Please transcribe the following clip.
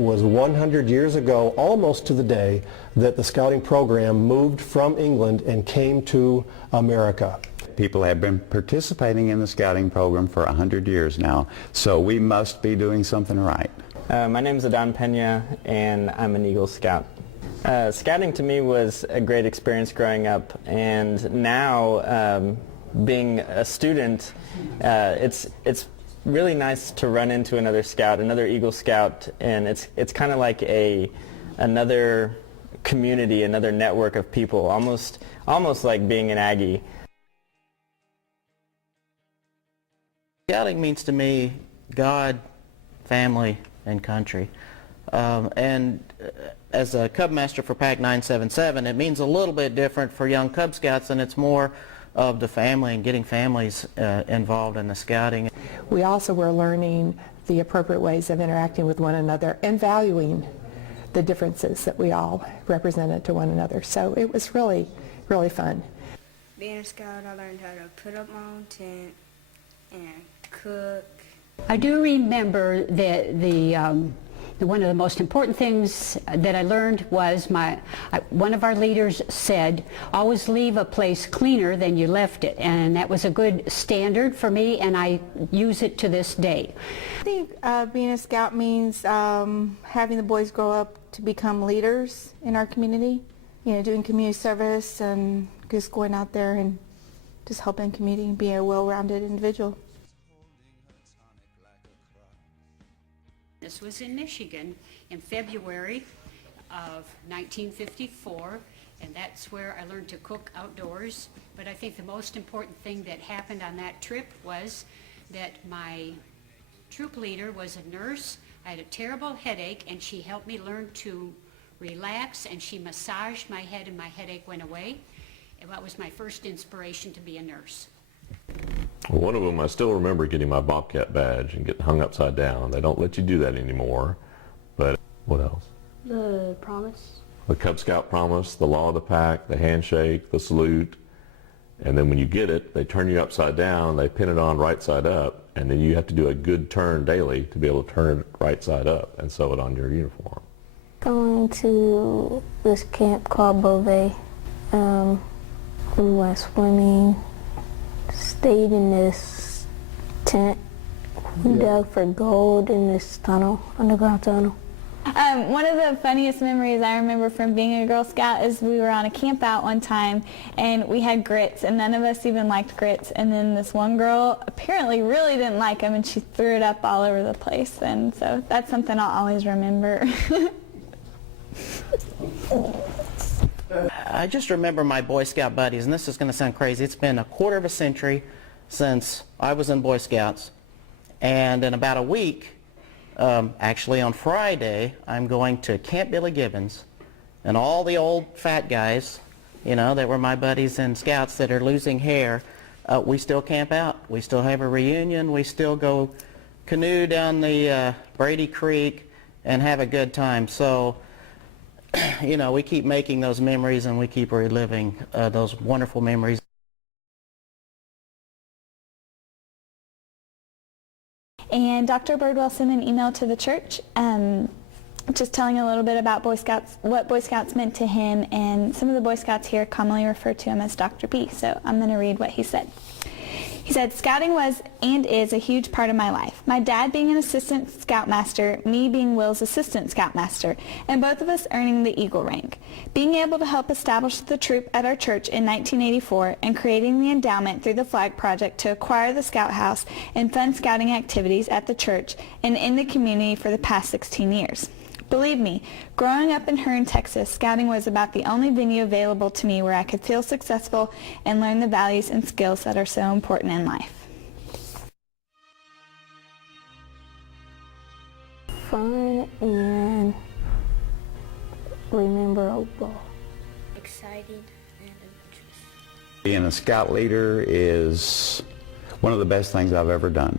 Was 100 years ago, almost to the day, that the scouting program moved from England and came to America. People have been participating in the scouting program for 100 years now, so we must be doing something right. My name is Adon Pena, and I'm an Eagle Scout. Scouting to me was a great experience growing up, and now being a student, it's really nice to run into another Scout, another Eagle Scout, and it's kind of like another community, another network of people, almost like being an Aggie. Scouting means to me God, family, and country. And as a Cubmaster for Pack 977, it means a little bit different for young Cub Scouts, and it's more of the family and getting families involved in the scouting. We also were learning the appropriate ways of interacting with one another and valuing the differences that we all represented to one another. So it was really, really fun. Being a Scout, I learned how to put up my own tent and cook. I do remember that one of the most important things that I learned was one of our leaders said, always leave a place cleaner than you left it, and that was a good standard for me, and I use it to this day. I think being a Scout means having the boys grow up to become leaders in our community, you know, doing community service and just going out there and just helping the community and being a well-rounded individual. This was in Michigan in February of 1954, and that's where I learned to cook outdoors. But I think the most important thing that happened on that trip was that my troop leader was a nurse. I had a terrible headache, and she helped me learn to relax, and she massaged my head, and my headache went away. And that was my first inspiration to be a nurse. One of them, I still remember getting my Bobcat badge and getting hung upside down. They don't let you do that anymore. But what else? The promise. The Cub Scout promise, the law of the pack, the handshake, the salute. And then when you get it, they turn you upside down, they pin it on right side up, and then you have to do a good turn daily to be able to turn it right side up and sew it on your uniform. Going to this camp called Beauvais. We went swimming. Stayed in this tent. We dug for gold in this tunnel, underground tunnel. One of the funniest memories I remember from being a Girl Scout is we were on a camp out one time and we had grits, and none of us even liked grits, and then this one girl apparently really didn't like them and she threw it up all over the place, and so that's something I'll always remember. I just remember my Boy Scout buddies, and this is going to sound crazy. It's been a quarter of a century since I was in Boy Scouts, and in about a week, actually on Friday, I'm going to Camp Billy Gibbons, and all the old fat guys, you know, that were my buddies in Scouts that are losing hair, we still camp out. We still have a reunion. We still go canoe down the Brady Creek and have a good time. So, you know, we keep making those memories and we keep reliving those wonderful memories. And Dr. Birdwell sent an email to the church just telling a little bit about Boy Scouts, what Boy Scouts meant to him, and some of the Boy Scouts here commonly refer to him as Dr. B. So I'm going to read what he said. He said, "Scouting was and is a huge part of my life. My dad being an assistant scoutmaster, me being Will's assistant scoutmaster, and both of us earning the Eagle rank. Being able to help establish the troop at our church in 1984 and creating the endowment through the Flag Project to acquire the Scout House and fund scouting activities at the church and in the community for the past 16 years. Believe me, growing up in Hearne, Texas, scouting was about the only venue available to me where I could feel successful and learn the values and skills that are so important in life." Fun and memorable. Exciting and adventurous. Being a scout leader is one of the best things I've ever done.